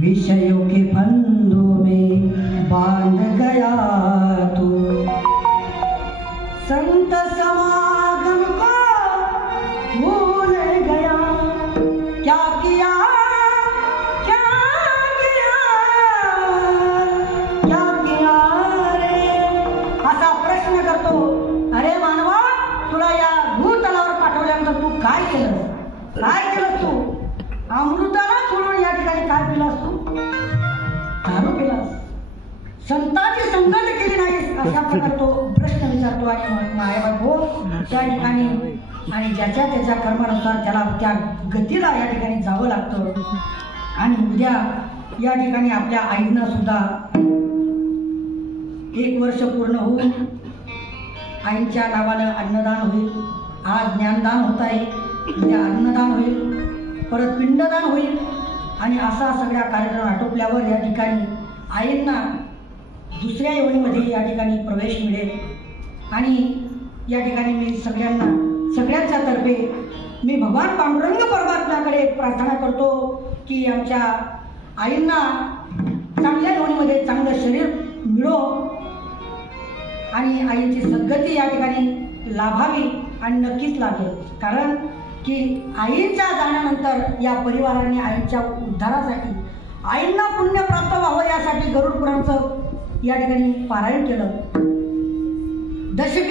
विषयों के फंदों में बांध गया तू, संत समागम को भूल गया। क्या किया क्या किया क्या किया रे, असा प्रश्न करतो. अरे मानवा, तुला या भूतलावर पाठवल्यानंतर तू काय केलं तू? अमृताला सोडून या ठिकाणी काय पिलास तू? दारू पिलास, संतांची संगत केली नाहीस, अशा प्रकारे तो प्रश्न विचारतो. आणि मायाबाई त्या ठिकाणी आणि ज्याच्या त्याच्या कर्मानुसार त्याला त्या गतीला या ठिकाणी जावं लागतं. आणि उद्या या ठिकाणी आपल्या आईनं सुद्धा 1 वर्ष पूर्ण होऊन आईच्या नावानं अन्नदान होईल. आज ज्ञानदान होत आहे, उद्या अन्नदान होईल, परत पिंडदान होईल. आणि असा सगळ्या कार्यक्रम आटोपल्यावर या ठिकाणी आईंना दुसऱ्या योनीमध्ये या ठिकाणी प्रवेश मिळेल. आणि या ठिकाणी मी सगळ्यांच्या तर्फे मी भगवान पांडुरंग परमात्म्याकडे प्रार्थना करतो की आमच्या आईंना चांगल्या योनीमध्ये चांगलं शरीर मिळो आणि आईची सद्गती या ठिकाणी लाभावी. आणि नक्कीच लाभेल, कारण की आईच्या जाण्यानंतर या परिवाराने आईच्या उद्धारासाठी, आईंना पुण्य प्राप्त व्हावं यासाठी गरुड पुराणाचं या ठिकाणी पारायण केलं. दशगिरी